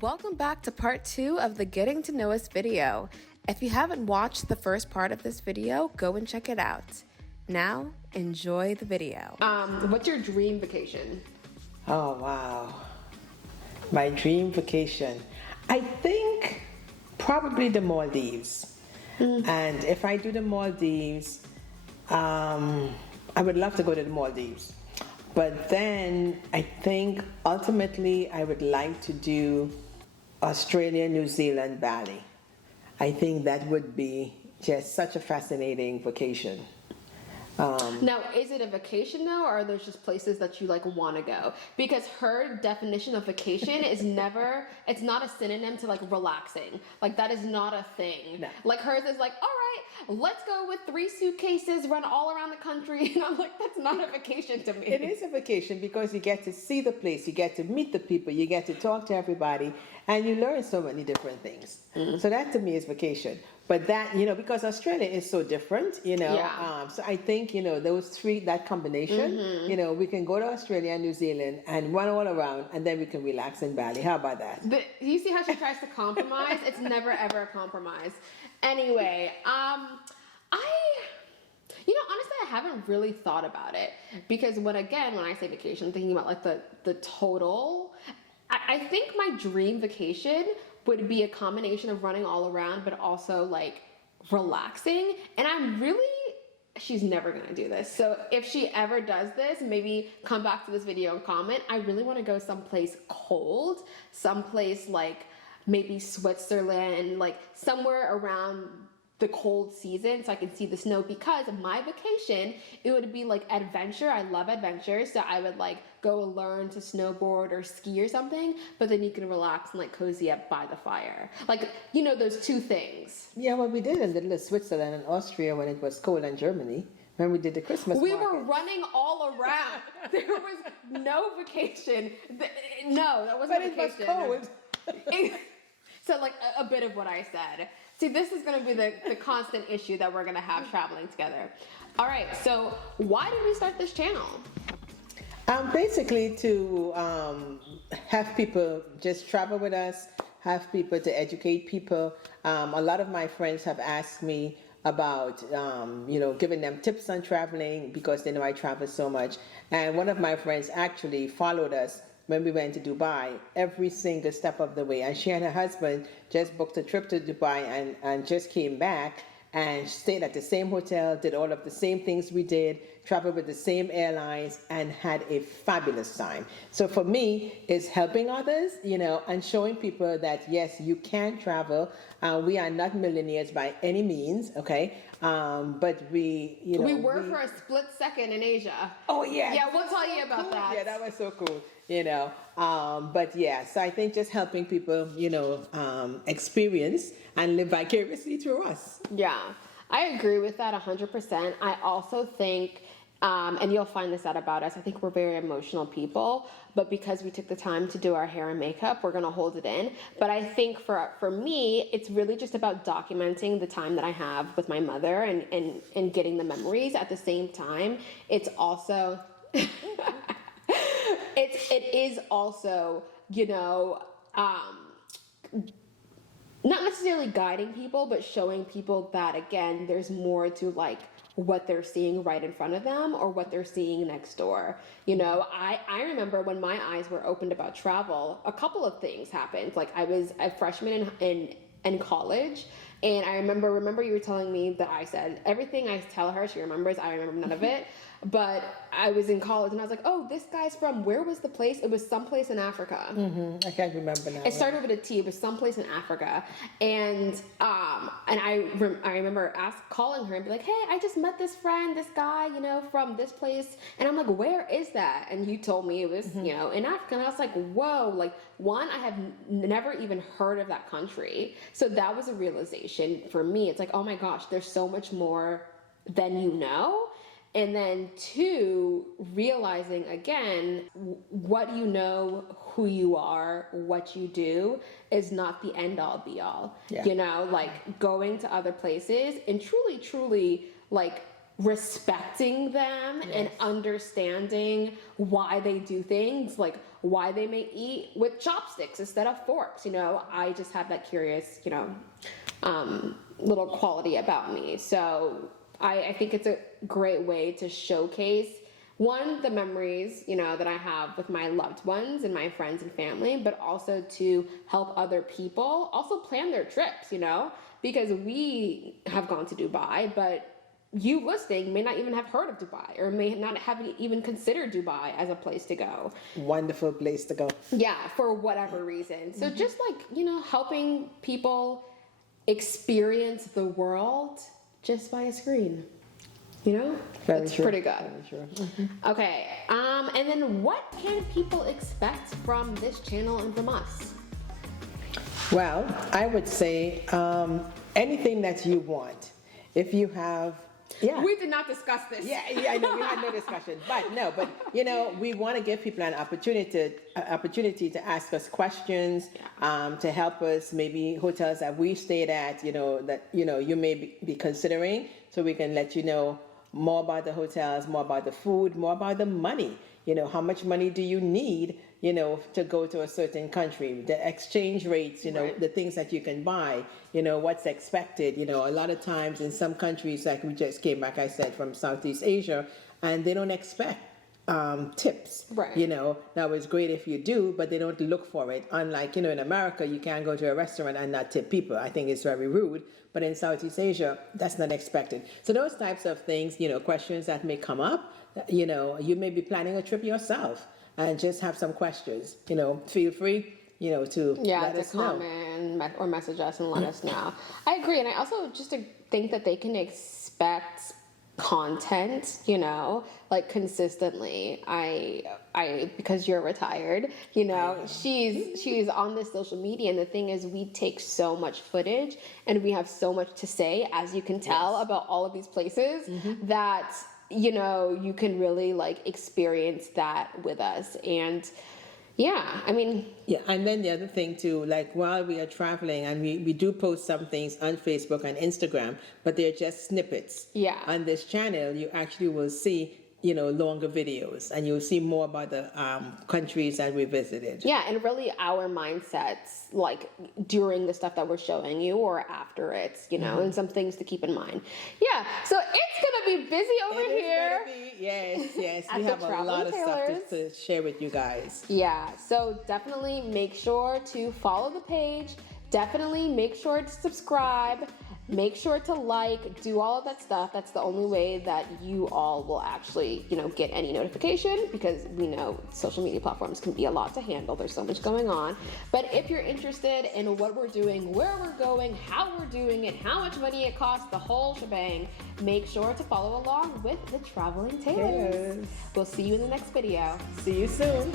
Welcome back to part 2 of the Getting to Know Us video. If you haven't watched the first part of this video, go and check it out. Now, enjoy the video. What's your dream vacation? Oh, wow. My dream vacation. I think probably the Maldives. And if I do the Maldives, I would love to go to the Maldives. But then I think ultimately I would like to do Australia, New Zealand, Bali. I think that would be just such a fascinating vacation. Now, is it a vacation though, or are there just places that you like want to go? Because her definition of vacation is never, it's not a synonym to like relaxing. Like that is not a thing. No. Like hers is like, all right, let's go with 3 suitcases, run all around the country. And I'm like, that's not a vacation to me. It is a vacation because you get to see the place, you get to meet the people, you get to talk to everybody, and you learn so many different things. So that to me is vacation. But that, because Australia is so different, so I think, those 3, that combination, we can go to Australia and New Zealand and run all around, and then we can relax in Bali. How about that? You see how she tries to compromise? It's never ever a compromise. Anyway, honestly, I haven't really thought about it because when I say vacation, I'm thinking about like the total. I think my dream vacation would be a combination of running all around, but also like relaxing. And she's never gonna do this. So if she ever does this, maybe come back to this video and comment. I really wanna go someplace cold, someplace like maybe Switzerland, like somewhere around the cold season so I can see the snow, because my vacation, it would be like adventure. I love adventure. So I would like go learn to snowboard or ski or something, but then you can relax and like cozy up by the fire. Like, those 2 things. Yeah, well, we did in little Switzerland and Austria when it was cold, and Germany when we did the Christmas We market. were running all around. There was no vacation. No, that wasn't a vacation. But it was cold. So like a bit of what I said. See, this is going to be the constant issue that we're going to have traveling together. All right, so why did we start this channel? Basically to have people just travel with us, have people to educate people. A lot of my friends have asked me about, giving them tips on traveling because they know I travel so much. And one of my friends actually followed us when we went to Dubai every single step of the way. And she and her husband just booked a trip to Dubai and just came back and stayed at the same hotel, did all of the same things we did, traveled with the same airlines, and had a fabulous time. So for me, it's helping others, and showing people that, yes, you can travel. We are not millionaires by any means, okay? But we, We were for a split second in Asia. Oh, yeah. Yeah, we'll tell you about that. Yeah, that was so cool, But yeah, so I think just helping people, experience and live vicariously through us. Yeah, I agree with that 100%. I also think, and you'll find this out about us, I think we're very emotional people, but because we took the time to do our hair and makeup, we're going to hold it in. But I think for me, it's really just about documenting the time that I have with my mother and getting the memories. At the same time, it's also, it is also, not necessarily guiding people, but showing people that, again, there's more to like what they're seeing right in front of them or what they're seeing next door. I remember when my eyes were opened about travel, a couple of things happened. Like I was a freshman in college, and I remember you were telling me that I said everything I tell her she remembers. I remember none of it. But I was in college and I was like, oh, this guy's from, where was the place? It was someplace in Africa. I can't remember now. It started with a T. It was someplace in Africa. And I remember calling her and be like, hey, I just met this friend, this guy, from this place. And I'm like, where is that? And you told me it was, in Africa. And I was like, whoa, like one, I have never even heard of that country. So that was a realization for me. It's like, oh my gosh, there's so much more than you know. And then 2, realizing again, what you know, who you are, what you do is not the end all be all. Yeah. Like going to other places and truly like respecting them and understanding why they do things, like why they may eat with chopsticks instead of forks. You know, I just have that curious, you know, little quality about me. So I think it's a great way to showcase, one, the memories, you know, that I have with my loved ones and my friends and family, but also to help other people also plan their trips, you know, because we have gone to Dubai, but you listening may not even have heard of Dubai or may not have even considered Dubai as a place to go. Wonderful place to go. Yeah, for whatever reason. So just like, you know, helping people experience the world just by a screen. You know? It's pretty good. Very true. Okay. And then what can people expect from this channel and from us? Well, I would say anything that you want. If you have, We did not discuss this. Yeah, I know we had no discussion, but you know, we want to give people an opportunity to ask us questions, to help us, maybe hotels that we stayed at, you know, that you may be considering, so we can let you know more about the hotels, more about the food, more about the money. You know, how much money do you need, you know, to go to a certain country, the exchange rates, you know, the things that you can buy, you know, what's expected. You know, a lot of times in some countries, like we just came back, I said, from Southeast Asia, and they don't expect tips. Right. You know, now it's great if you do, but they don't look for it. Unlike, you know, in America, you can't go to a restaurant and not tip people. I think it's very rude. But in Southeast Asia, that's not expected. So those types of things, you know, questions that may come up, you know, you may be planning a trip yourself and just have some questions, you know, feel free, you know, to let us know. Comment or message us and let us know. I agree. And I also just think that they can expect content, you know, like consistently. I because you're retired, you know, she's on this social media, and the thing is, we take so much footage and we have so much to say, as you can tell, about all of these places, that, you know, you can really like experience that with us. And yeah, I mean. Yeah, and then the other thing too, like while we are traveling, and we do post some things on Facebook and Instagram, but they're just snippets. Yeah. On this channel, you actually will see, you know, longer videos, and you'll see more about the countries that we visited. Yeah, and really our mindsets, like during the stuff that we're showing you or after it, you know, and some things to keep in mind. Yeah, so it's gonna be busy over here. Yes. At We the have a Traveling lot of Tailors. stuff to share with you guys. Yeah, so definitely make sure to follow the page. Definitely make sure to subscribe. Make sure to like, do all of that stuff. That's the only way that you all will actually, you know, get any notification, because we know social media platforms can be a lot to handle. There's so much going on. But if you're interested in what we're doing, where we're going, how we're doing it, how much money it costs, the whole shebang, make sure to follow along with the Traveling Tailors. Yes. We'll see you in the next video. See you soon.